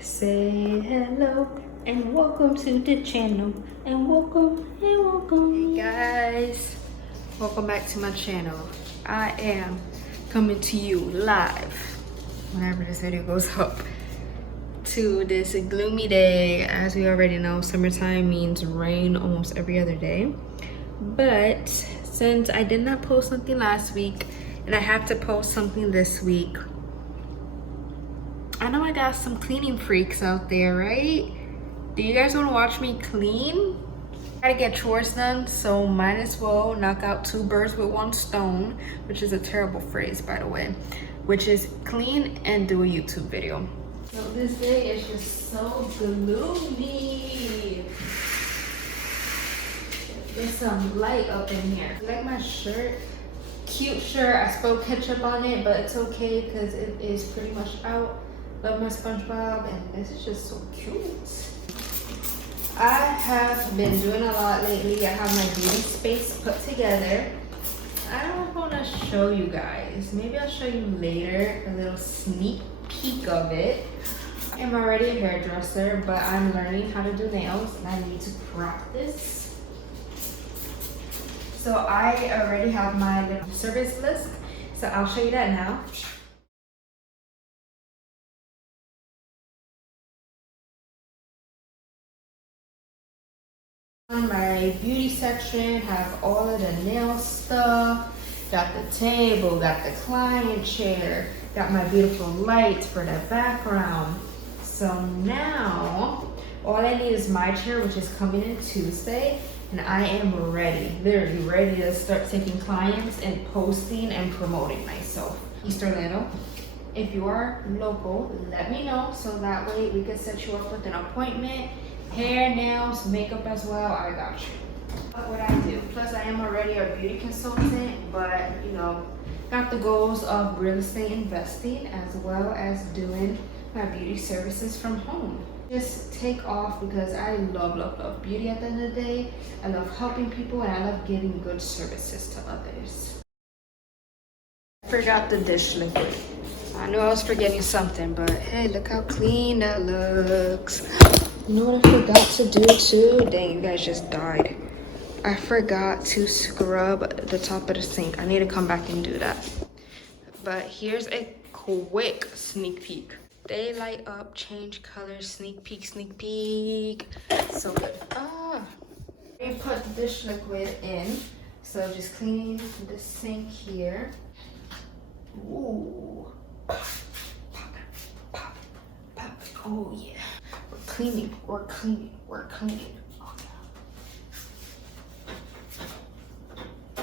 Say hello and welcome to the channel and welcome. Hey guys, welcome back to my channel. I am coming to you live whenever this video goes up to this gloomy day. As we already know, summertime means rain almost every other day, but since I did not post something last week and I have to post something this week, I know I got some cleaning freaks out there, right? Do you guys want to watch me clean? I gotta get chores done, so might as well knock out two birds with one stone, which is a terrible phrase, by the way, which is clean and do a YouTube video. So this day is just so gloomy. There's some light up in here. You like my shirt? Cute shirt. I spilled ketchup on it, but it's okay because it is pretty much out. Love my SpongeBob, and this is just so cute. I have been doing a lot lately. I have my beauty space put together. I don't want to show you guys. Maybe I'll show you later a little sneak peek of it. I'm already a hairdresser, but I'm learning how to do nails, and I need to practice. So I already have my little service list, so I'll show you that now. My beauty section have all of the nail stuff. Got the table, got the client chair, got my beautiful lights for the background. So now all I need is my chair, which is coming in Tuesday, and I am ready, literally ready to start taking clients and posting and promoting myself. East Orlando. If you are local, let me know so that way we can set you up with an appointment. Hair, nails, makeup as well, I got you. What I do. Plus, I am already a beauty consultant, but you know, got the goals of real estate investing as well as doing my beauty services from home. Just take off because I love beauty at the end of the day. I love helping people and I love giving good services to others. I forgot the dish liquid. I knew I was forgetting something, but hey, look how clean that looks. You know what I forgot to do too? Dang, you guys just died. I forgot to scrub the top of the sink. I need to come back and do that. But here's a quick sneak peek. They light up, change colors, sneak peek, sneak peek. So good. I put the dish liquid in. So just cleaning the sink here. Ooh. Pop, pop, pop. Oh yeah. We're cleaning. Oh,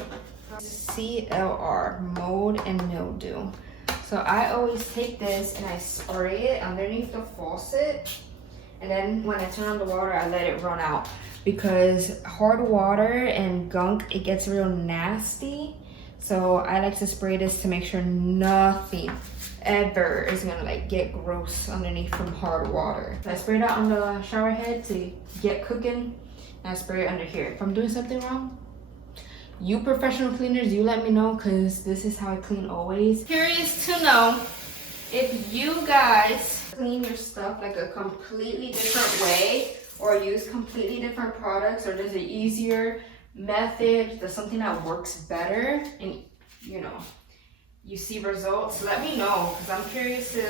yeah. CLR, mold and mildew. So I always take this and I spray it underneath the faucet, and then when I turn on the water, I let it run out, because hard water and gunk, it gets real nasty. So I like to spray this to make sure nothing ever is gonna like get gross underneath from hard water. So I spray that on the shower head to get cooking, and I spray it under here. If I'm doing something wrong, you professional cleaners, you let me know, because this is how I clean always. Curious to know if you guys clean your stuff like a completely different way or use completely different products, or there's an easier method, there's something that works better and you know you see results. Let me know, because I'm curious to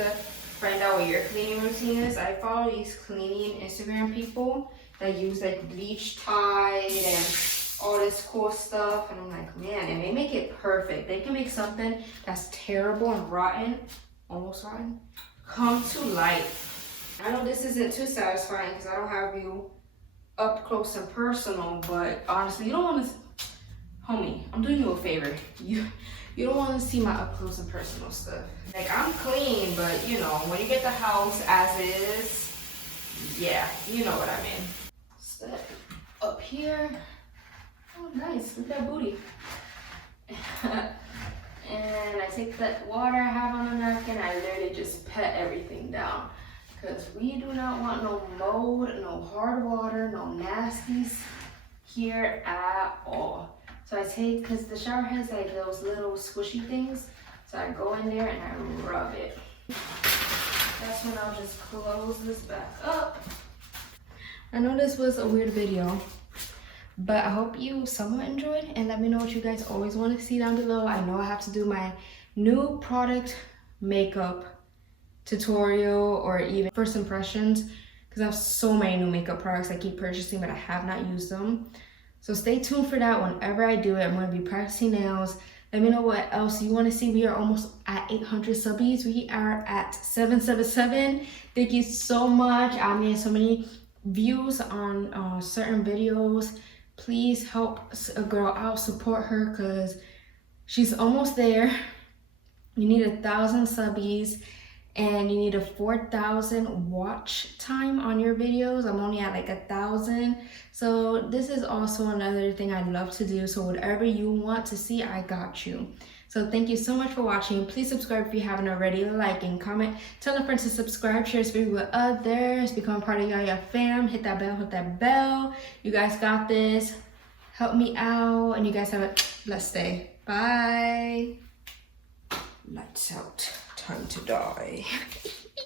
find out what your cleaning routine is. I follow these cleaning Instagram people that use like bleach Tide and all this cool stuff, and I'm like, man, and they make it perfect. They can make something that's terrible and rotten, almost rotten, come to life. I know this isn't too satisfying because I don't have you up close and personal, but honestly, you don't want to, homie, I'm doing you a favor. You don't want to see my up close and personal stuff. Like, I'm clean, but you know, when you get the house as is, yeah, you know what I mean. Step up here. Oh, nice, look at that booty. And I take that water I have on the napkin, I literally just pet everything down. Because we do not want no mold, no hard water, no nasties here at all. So I take, because the shower has like those little squishy things, so I go in there and I rub it. that's when I'll just close this back up. I know this was a weird video, but I hope you somewhat enjoyed, and let me know what you guys always want to see down below. I know I have to do my new product makeup tutorial or even first impressions, because I have so many new makeup products I keep purchasing but I have not used them. So stay tuned for that. Whenever I do it, I'm going to be practicing nails. Let me know what else you want to see. We are almost at 800 subbies. We are at 777. Thank you so much. I'm getting so many views on certain videos. Please help a girl out, support her, because she's almost there. You need 1,000 subbies and you need a 4,000 watch time on your videos. I'm only at like 1,000. So this is also another thing I love to do. So whatever you want to see, I got you. So thank you so much for watching. Please subscribe if you haven't already. Like and comment. Tell a friend to subscribe. Share this video with others. Become part of Yaya fam. Hit that bell. Hit that bell. You guys got this. Help me out. And you guys have a blessed day. Bye. Lights out. Time to die.